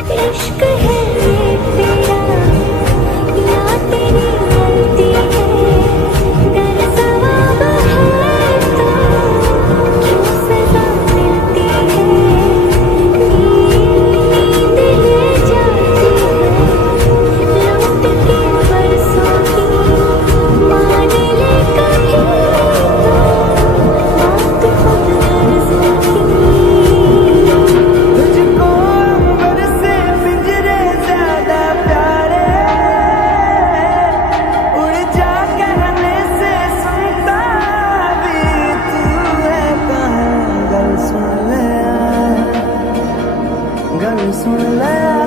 इश्क है ये तेरा या तेरी गलती है, गर सवाब है तो क्यों सजा मिलती है। नींद ले जाती है लौट के बरसों की, मान ले कभी तो बात खुद गरजों की। तुझको अंबर से पिंजरे ज्यादा प्यारे, उड़ जा कहने से सुनता भी तू है कहाँ। गल सुन ले, गल सुन ले।